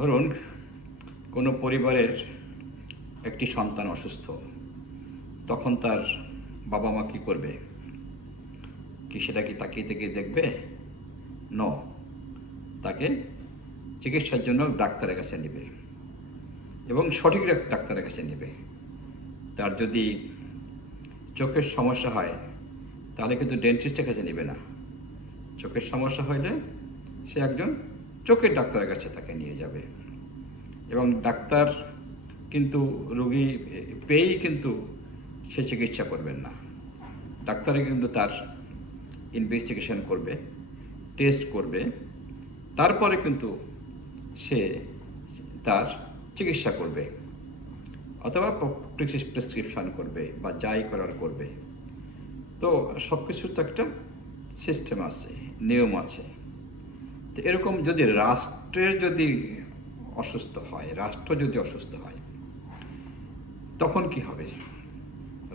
ধরুন কোনো পরিবারের একটি সন্তান অসুস্থ, তখন তার বাবা মা কী করবে? সেটা কি তাকিয়ে তাকিয়ে দেখবে? ন, তাকে চিকিৎসার জন্য ডাক্তারের কাছে নেবে এবং সঠিক ডাক্তারের কাছে নেবে। তার যদি চোখের সমস্যা হয় তাহলে কিন্তু ডেন্টিস্টের কাছে নেবে না। চোখের সমস্যা হলে সে একজন চোখের ডাক্তারের কাছে তাকে নিয়ে যাবে এবং ডাক্তার কিন্তু রোগী পেয়েই কিন্তু সে চিকিৎসা করবেন না। ডাক্তারে কিন্তু তার ইনভেস্টিগেশন করবে, টেস্ট করবে, তারপরে কিন্তু সে তার চিকিৎসা করবে অথবা প্রেসক্রিপশন করবে বা যাই করার করবে। তো সব কিছুর তো একটা সিস্টেম আছে, নিয়ম আছে। তো এরকম যদি রাষ্ট্র যদি অসুস্থ হয় তখন কি হবে?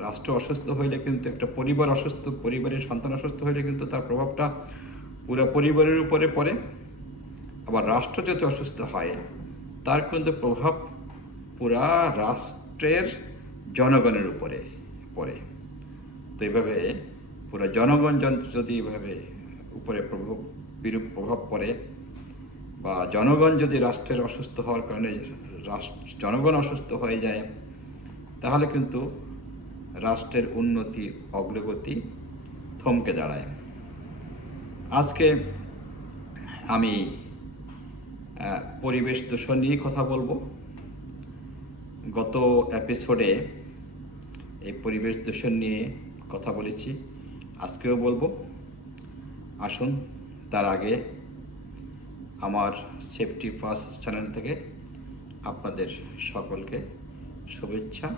রাষ্ট্র অসুস্থ হইলে কিন্তু একটা পরিবার অসুস্থ, পরিবারের সন্তান অসুস্থ হইলে কিন্তু তার প্রভাবটা পুরো পরিবারের উপরে পড়ে। আবার রাষ্ট্র যদি অসুস্থ হয় তার কিন্তু প্রভাব পুরা রাষ্ট্রের জনগণের উপরে পড়ে। তো এইভাবে পুরো জনগণ যদি এভাবে উপরে বিরূপ প্রভাব পড়ে বা জনগণ যদি রাষ্ট্রের অসুস্থ হওয়ার কারণে জনগণ অসুস্থ হয়ে যায়, তাহলে কিন্তু রাষ্ট্রের উন্নতি অগ্রগতি থমকে দাঁড়ায়। আজকে আমি পরিবেশ দূষণ নিয়ে কথা বলবো। গত এপিসোডে এই পরিবেশ দূষণ নিয়ে কথা বলেছি, আজকেও বলবো। আসুন, তার আগে আমার সেফটি ফার্স্ট চ্যানেল থেকে আপনাদের সকলকে শুভেচ্ছা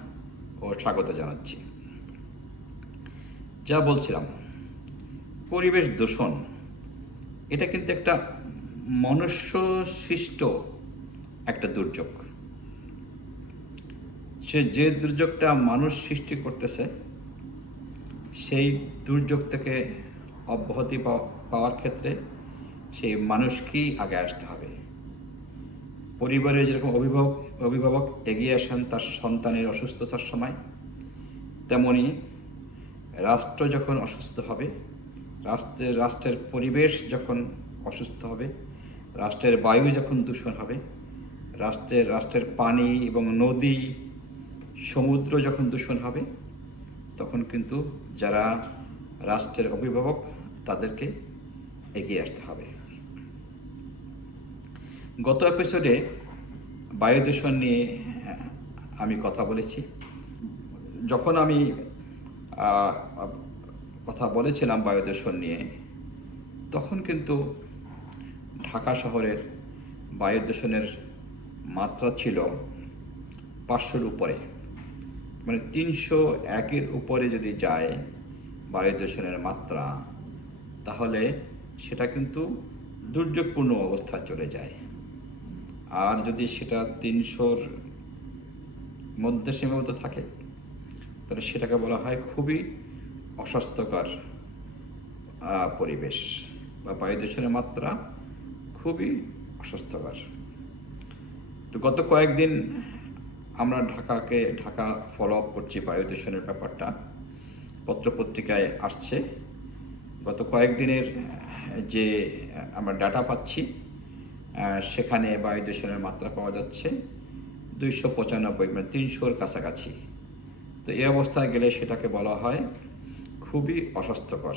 ও স্বাগত জানাচ্ছি। যা বলছিলাম, পরিবেশ দূষণ এটা কিন্তু একটা মনুষ্য সৃষ্ট একটা দুর্যোগ। যে দুর্যোগটা মানুষ সৃষ্টি করতেছে, সেই দুর্যোগ থেকে অব্যাহতি পাওয়ার ক্ষেত্রে সেই মানুষকেই আগে আসতে হবে। পরিবারের যেরকম অভিভাবক এগিয়ে আসেন তার সন্তানের অসুস্থতার সময়, তেমনি রাষ্ট্র যখন অসুস্থ হবে, রাষ্ট্রের পরিবেশ যখন অসুস্থ হবে, রাষ্ট্রের বায়ু যখন দূষণ হবে, রাষ্ট্রের পানি এবং নদী সমুদ্র যখন দূষণ হবে, তখন কিন্তু যারা রাষ্ট্রের অভিভাবক তাদেরকে এগিয়ে আসতে হবে। গত এপিসোডে বায়ু দূষণ নিয়ে আমি কথা বলেছি। যখন আমি কথা বলেছিলাম বায়ু দূষণ নিয়ে, তখন কিন্তু ঢাকা শহরের বায়ু দূষণের মাত্রা ছিল 500-র উপরে, মানে 301-এর উপরে যদি যায় বায়ু দূষণের মাত্রা, তাহলে সেটা কিন্তু দুর্যোগপূর্ণ অবস্থা চলে যায়। আর যদি সেটা 300-র মধ্যে সীমাবদ্ধ থাকে, তাহলে সেটাকে বলা হয় খুবই অস্বাস্থ্যকর পরিবেশ বা বায়ু দূষণের মাত্রা খুবই অস্বাস্থ্যকর। তো গত কয়েকদিন আমরা ঢাকা ফলো আপ করছি বায়ু দূষণের ব্যাপারটা, পত্রপত্রিকায় আসছে। গত কয়েকদিনের যে আমরা ডাটা পাচ্ছি, সেখানে বায়ু দূষণের মাত্রা পাওয়া যাচ্ছে 295, মানে 300-র কাছাকাছি। তো এই অবস্থায় গেলে সেটাকে বলা হয় খুবই অস্বাস্থ্যকর।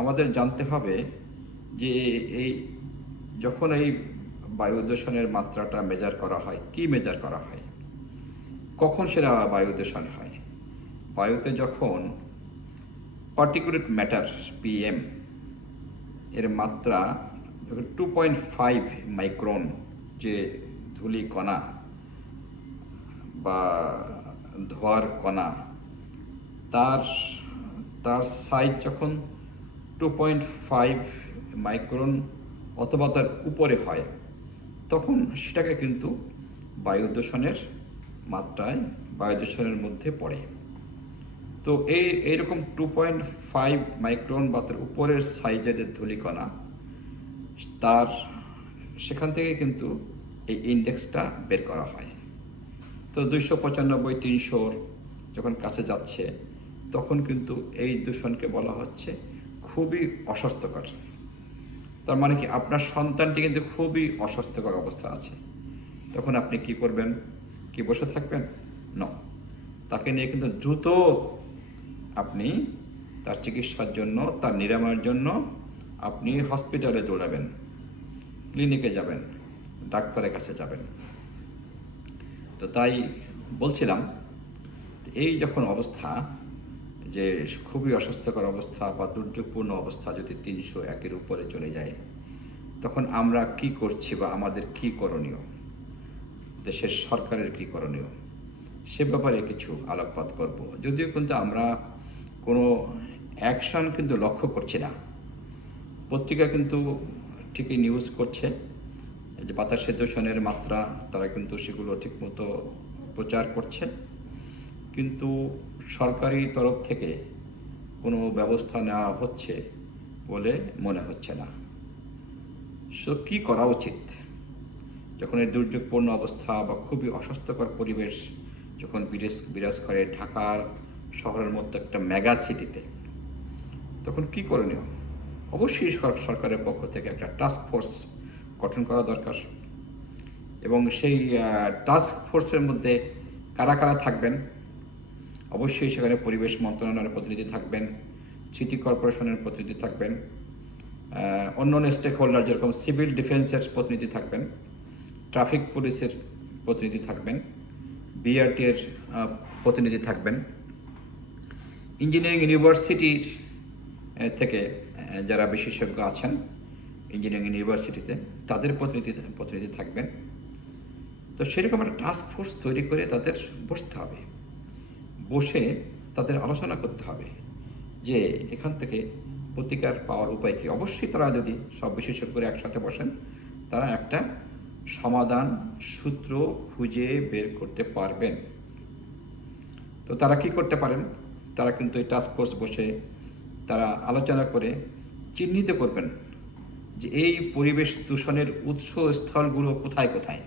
আমাদের জানতে হবে যে যখন এই বায়ু দূষণের মাত্রাটা মেজার করা হয়, কি মেজার করা হয়, কখন সেটা বায়ু দূষণ হয়? বায়ুতে যখন পার্টিকুলেট ম্যাটার PM এর মাত্রা 2.5 মাইক্রন, যে ধূলি কণা বা ধোঁয়ার কণা, তার সাইজ যখন 2.5 মাইক্রন অথবা তার উপরে হয়, তখন সেটাকে কিন্তু বায়ু দূষণের মাত্রায়, বায়ু দূষণের মধ্যে পড়ে। তো এইরকম 2.5 মাইক্রন বা তার উপরের সাইজের যে ধূলিকণা, সেখান থেকে কিন্তু এই ইন্ডেক্সটা বের করা হয়। তো 295, 300 যখন কাছে যাচ্ছে তখন কিন্তু এই দূষণকে বলা হচ্ছে খুবই অস্বাস্থ্যকর। তার মানে কি আপনার সন্তানটি কিন্তু খুবই অস্বাস্থ্যকর অবস্থা আছে, তখন আপনি কি করবেন? কি বসে থাকবেন? না, তাকে নিয়ে কিন্তু দ্রুত আপনি তার চিকিৎসার জন্য, তার নিরাময়ের জন্য আপনি হসপিটালে দৌড়াবেন, ক্লিনিকে যাবেন, ডাক্তারের কাছে যাবেন। তো তাই বলছিলাম, এই যখন অবস্থা যে খুবই অস্বাস্থ্যকর অবস্থা বা দুর্যোগপূর্ণ অবস্থা যদি 301-এর উপরে চলে যায়, তখন আমরা কি করছি বা আমাদের কি করণীয়, দেশের সরকারের কি করণীয়, সে ব্যাপারে কিছু আলোকপাত করব। যদিও কিন্তু আমরা কোনো অ্যাকশন কিন্তু লক্ষ্য করছি না। পত্রিকা কিন্তু ঠিকই নিউজ করছে যে বাতাসে দূষণের মাত্রা, তারা কিন্তু সেগুলো ঠিকমতো প্রচার করছে, কিন্তু সরকারি তরফ থেকে কোনো ব্যবস্থা নেওয়া হচ্ছে বলে মনে হচ্ছে না। সো কী করা উচিত যখন এই দুর্যোগপূর্ণ অবস্থা বা খুবই অস্বাস্থ্যকর পরিবেশ যখন বিরাজ করে ঢাকার শহরের মতো একটা মেগা সিটিতে, তখন কি করণীয়? অবশ্যই সরকারের পক্ষ থেকে একটা টাস্ক ফোর্স গঠন করা দরকার, এবং সেই টাস্ক ফোর্সের মধ্যে কারা কারা থাকবেন? অবশ্যই সেখানে পরিবেশ মন্ত্রণালয়ের প্রতিনিধি থাকবেন, সিটি কর্পোরেশনের প্রতিনিধি থাকবেন, অন্যান্য স্টেক হোল্ডার যেরকম সিভিল ডিফেন্সের প্রতিনিধি থাকবেন, ট্রাফিক পুলিশের প্রতিনিধি থাকবেন, বিআরটি এর প্রতিনিধি থাকবেন, ইঞ্জিনিয়ারিং ইউনিভার্সিটির থেকে যারা বিশেষজ্ঞ আছেন ইঞ্জিনিয়ারিং ইউনিভার্সিটিতে, তাদের প্রতিনিধি থাকবেন। তো সেরকম একটা টাস্ক ফোর্স তৈরি করে তাদের বসতে হবে, বসে তাদের আলোচনা করতে হবে যে এখান থেকে প্রতিকার পাওয়ার উপায় কী। অবশ্যই তারা যদি সব বিশেষজ্ঞরা একসাথে বসেন, তারা একটা সমাধান সূত্র খুঁজে বের করতে পারবেন। তো তারা কি করতে পারেন? তারা কিন্তু এই টাস্ক ফোর্স বসে তারা আলোচনা করে চিহ্নিত করবেন যে এই পরিবেশ দূষণের উৎসস্থলগুলো কোথায় কোথায়।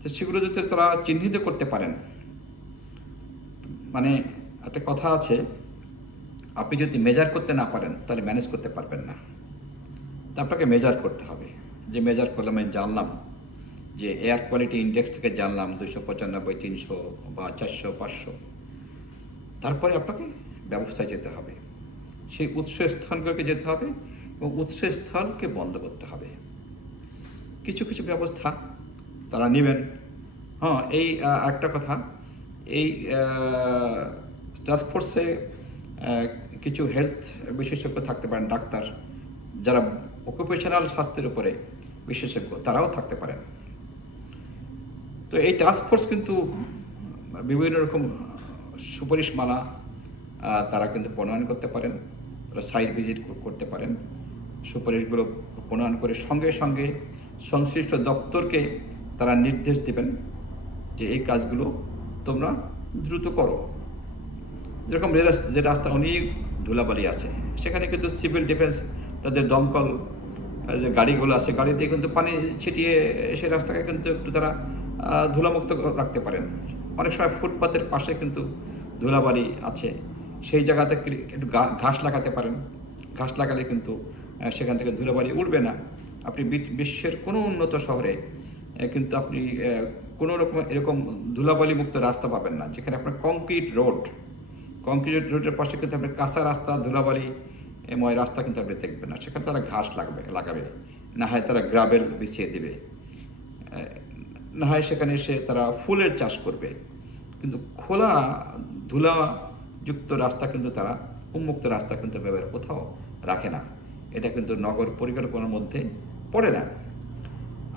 তো সেগুলো যদি তারা চিহ্নিত করতে পারেন, মানে একটা কথা আছে, আপনি যদি মেজার করতে না পারেন তাহলে ম্যানেজ করতে পারবেন না। তা আপনাকে মেজার করতে হবে, যে মেজার করলাম, আমি জানলাম যে এয়ার কোয়ালিটি ইন্ডেক্স থেকে জানলাম 295, 300 বা 400, 500, তারপরে আপনাকে ব্যবস্থায় যেতে হবে, সেই উৎসস্থলগুলোকে যেতে হবে এবং উৎসস্থলকে বন্ধ করতে হবে। কিছু কিছু ব্যবস্থা তারা নেবেন। হ্যাঁ, এই একটা কথা, এই টাস্ক ফোর্সে কিছু হেলথ বিশেষজ্ঞ থাকতে পারেন, ডাক্তার যারা অকুপেশনাল স্বাস্থ্যের উপরে বিশেষজ্ঞ, তারাও থাকতে পারেন। তো এই টাস্ক ফোর্স কিন্তু বিভিন্ন রকম সুপারিশমালা তারা কিন্তু প্রণয়ন করতে পারেন, তারা সাইট ভিজিট করতে পারেন, সুপারিশগুলো প্রণয়ন করে সঙ্গে সঙ্গে সংশ্লিষ্ট দপ্তরকে তারা নির্দেশ দেবেন যে এই কাজগুলো তোমরা দ্রুত করো। যেরকম যে রাস্তা অনেক ধুলাবালি আছে, সেখানে কিন্তু সিভিল ডিফেন্স তাদের দমকল যে গাড়িগুলো আছে, গাড়ি দিয়ে কিন্তু পানি ছিটিয়ে সেই রাস্তাকে কিন্তু একটু তারা ধুলামুক্ত রাখতে পারেন। অনেক সময় ফুটপাতের পাশে কিন্তু ধুলাবালি আছে, সেই জায়গাতে একটু ঘাস লাগাতে পারেন। ঘাস লাগালে কিন্তু সেখান থেকে ধুলাবালি উঠবে না। আপনি বিশ্বের কোনো উন্নত শহরে কিন্তু আপনি কোনো রকম এরকম ধুলাবালি মুক্ত রাস্তা পাবেন না, যেখানে আপনার কংক্রিট রোডের পাশে কিন্তু আপনি কাঁচা রাস্তা, ধুলাবালি ময় রাস্তা কিন্তু আপনি দেখবেন না। সেখানে তারা ঘাস লাগাবে, না হয় তারা গ্রাবেল বিছিয়ে দেবে, না হয় সেখানে এসে তারা ফুলের চাষ করবে। কিন্তু খোলা ধুলাযুক্ত রাস্তা কিন্তু তারা, উন্মুক্ত রাস্তা কিন্তু ব্যবহার কোথাও রাখে না। এটা কিন্তু নগর পরিকল্পনার মধ্যে পড়ে না।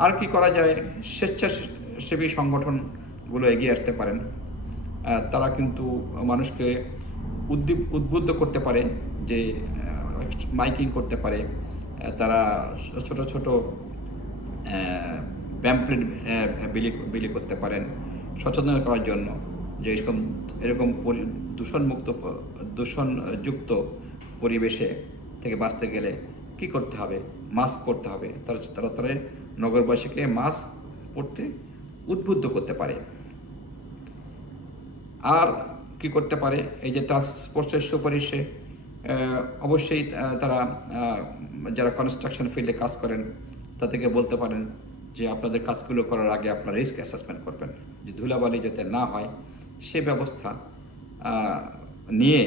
আর কি করা যায়? স্বেচ্ছাসেবী সংগঠনগুলো এগিয়ে আসতে পারেন। তারা কিন্তু মানুষকে উদ্বুদ্ধ করতে পারে, যে মাইকিং করতে পারে, তারা ছোট ছোট প্যাম্পলেট বিলি করতে পারেন সচেতন করার জন্য, যে এরকম দূষণযুক্ত পরিবেশে থেকে বাঁচতে গেলে কি করতে হবে, মাস্ক পরতে হবে, তারা নগরবাসীকে মাস্ক পরতে উদ্বুদ্ধ করতে পারে। আর কি করতে পারে, এই যে টাস্ক ফোর্সের সুপারিশে অবশ্যই তারা যারা কনস্ট্রাকশন ফিল্ডে কাজ করেন তাদেরকে বলতে পারেন যে আপনাদের কাজগুলো করার আগে আপনারা রিস্ক অ্যাসেসমেন্ট করবেন, যে ধুলাবালি যাতে না হয় সে ব্যবস্থা নিয়ে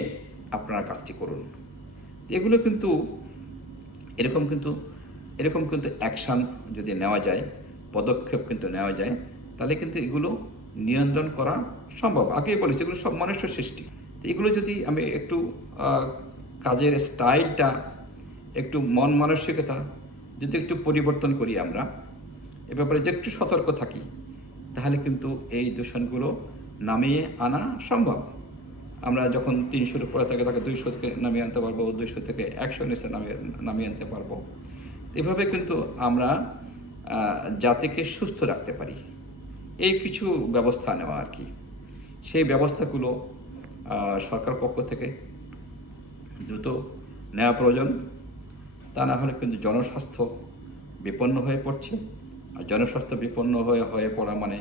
আপনারা কাজটি করুন। এগুলো কিন্তু এরকম কিন্তু অ্যাকশান যদি নেওয়া যায়, পদক্ষেপ কিন্তু নেওয়া যায়, তাহলে কিন্তু এগুলো নিয়ন্ত্রণ করা সম্ভব। আগেই বলেছি এগুলো সব মানুষের সৃষ্টি। এগুলো যদি আমি একটু কাজের স্টাইলটা, একটু মন মানসিকতা যদি একটু পরিবর্তন করি, আমরা এ ব্যাপারে যে একটু সতর্ক থাকি, তাহলে কিন্তু এই দূষণগুলো নামিয়ে আনা সম্ভব। আমরা যখন 300-এর উপরে থাকে তাকে 200 থেকে নামিয়ে আনতে পারবো, 200 থেকে 100 নিচে নামিয়ে আনতে পারবো। এভাবে কিন্তু আমরা জাতিকে সুস্থ রাখতে পারি। এই কিছু ব্যবস্থা নেওয়া আর কি, সেই ব্যবস্থাগুলো সরকার পক্ষ থেকে দ্রুত নেওয়া প্রয়োজন। তা না হলে কিন্তু জনস্বাস্থ্য বিপন্ন হয়ে পড়ছে। আর জনস্বাস্থ্য বিপন্ন হয়ে পড়া মানে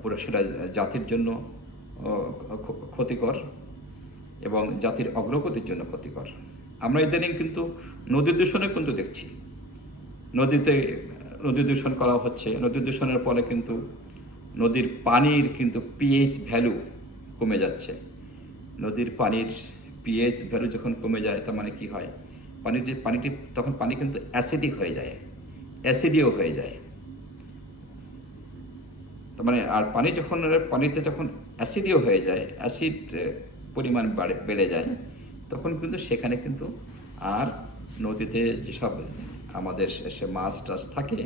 পুরো সেটা জাতির জন্য ক্ষতিকর এবং জাতির অগ্রগতির জন্য ক্ষতিকর। আমরা ইদানিং কিন্তু নদী দূষণে কিন্তু দেখছি, নদী দূষণ করা হচ্ছে। নদী দূষণের ফলে কিন্তু নদীর পানির কিন্তু পিএইচ ভ্যালু কমে যাচ্ছে। নদীর পানির পিএইচ ভ্যালু যখন কমে যায়, তার মানে কি হয়, পানিটি তখন পানি কিন্তু অ্যাসিডিক হয়ে যায়, অ্যাসিডিও হয়ে যায়। তার মানে আর পানিতে যখন অ্যাসিডিও হয়ে যায়, অ্যাসিড পরিমাণ বেড়ে যায়, তখন কিন্তু সেখানে কিন্তু আর নদীতে যেসব আমাদের মাছ টাছ থাকে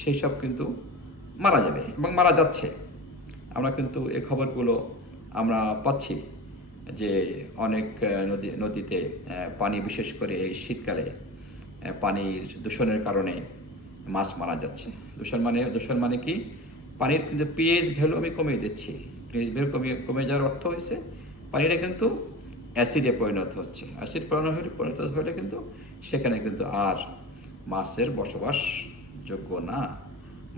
সেই সব কিন্তু মারা যাবে এবং মারা যাচ্ছে। আমরা কিন্তু এই খবরগুলো আমরা পাচ্ছি যে অনেক নদীতে পানি, বিশেষ করে এই শীতকালে পানির দূষণের কারণে মাছ মারা যাচ্ছে। দূষণ মানে কি, পানির কিন্তু পিএইচ ভ্যালু আমি কমিয়ে দিচ্ছি। পিএইচ ভ্যালু কমে যাওয়ার অর্থ হয়েছে পানিটা কিন্তু অ্যাসিডে পরিণত হচ্ছে। অ্যাসিড পরিণত হলে কিন্তু সেখানে কিন্তু আর মাছের বসবাসযোগ্য না,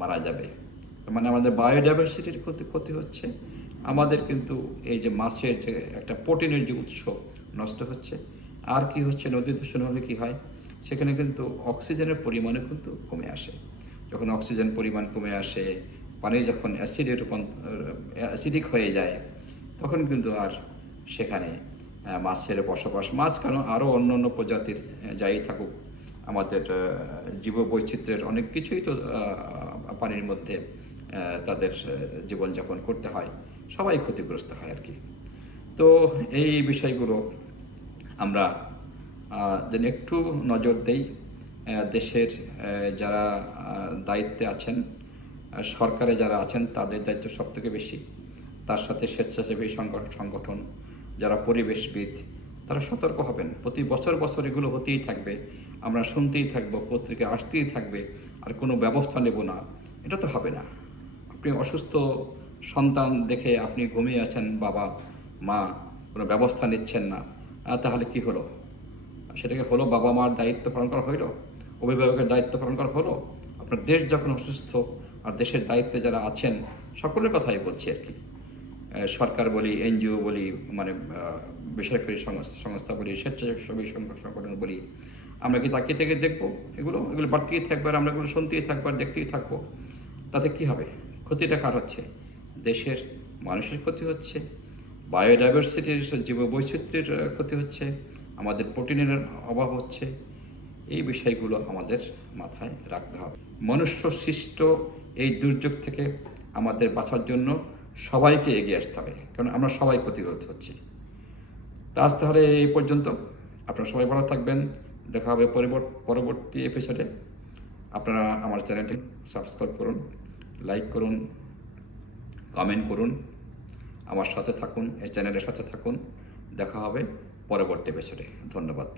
মারা যাবে। মানে আমাদের বায়োডাইভার্সিটির ক্ষতি হচ্ছে। আমাদের কিন্তু এই যে মাছের যে একটা প্রোটিনের যে উৎস নষ্ট হচ্ছে। আর কি হচ্ছে, নদী দূষণ হলে কি হয়, সেখানে কিন্তু অক্সিজেনের পরিমাণও কিন্তু কমে আসে। যখন অক্সিজেন পরিমাণ কমে আসে, পানি যখন অ্যাসিডিক হয়ে যায়, তখন কিন্তু আর সেখানে মাছের বসবাস, মাছ কেন আরও অন্য প্রজাতির যাই থাকুক, আমাদের জীববৈচিত্র্যের অনেক কিছুই তো পানির মধ্যে তাদের জীবনযাপন করতে হয়, সবাই ক্ষতিগ্রস্ত হয় আর কি। তো এই বিষয়গুলো আমরা যেন একটু নজর দেই। দেশের যারা দায়িত্বে আছেন, সরকারে যারা আছেন, তাদের দায়িত্ব সবথেকে বেশি। তার সাথে স্বেচ্ছাসেবী সংগঠন, যারা পরিবেশবিদ, তারা সতর্ক হবেন। প্রতি বছর এগুলো হতেই থাকবে, আমরা শুনতেই থাকবো, পত্রিকা আসতেই থাকবে, আর কোনো ব্যবস্থা নেব না, এটা তো হবে না। আপনি অসুস্থ সন্তান দেখে আপনি ঘুমিয়ে আছেন, বাবা মা কোনো ব্যবস্থা নিচ্ছেন না, তাহলে কি হলো? সেটাকে হলো বাবা মার দায়িত্ব পালন করা হইল, অভিভাবকের দায়িত্ব পালন করা হলো? আপনার দেশ যখন অসুস্থ, আর দেশের দায়িত্বে যারা আছেন সকলের কথাই বলছি আর কি, সরকার বলি, এনজিও বলি, মানে বেসরকারি সংস্থা বলি, স্বেচ্ছাসেবী সংগঠন বলি, আমরা কি তাকিয়ে থেকে দেখবো? এগুলো বাড়তেই থাকবে, আর আমরা এগুলো শুনতেই থাকবো আর দেখতেই থাকবো। তাতে কি হবে? ক্ষতিটা কার হচ্ছে? দেশের মানুষের ক্ষতি হচ্ছে, বায়োডাইভার্সিটির জীববৈচিত্র্যের ক্ষতি হচ্ছে, আমাদের প্রোটিনের অভাব হচ্ছে। এই বিষয়গুলো আমাদের মাথায় রাখতে হবে। মনুষ্য সৃষ্ট এই দুর্যোগ থেকে আমাদের বাঁচার জন্য সবাইকে এগিয়ে আসতে হবে, কারণ আমরা সবাই ক্ষতিগ্রস্ত হচ্ছি। তা আজ তাহলে এই পর্যন্ত। আপনারা সবাই ভালো থাকবেন। দেখা হবে পরবর্তী এপিসোডে। আপনারা আমার চ্যানেলটি সাবস্ক্রাইব করুন, লাইক করুন, কমেন্ট করুন, আমার সাথে থাকুন, এই চ্যানেলের সাথে থাকুন। দেখা হবে পরবর্তী এপিসোডে। ধন্যবাদ।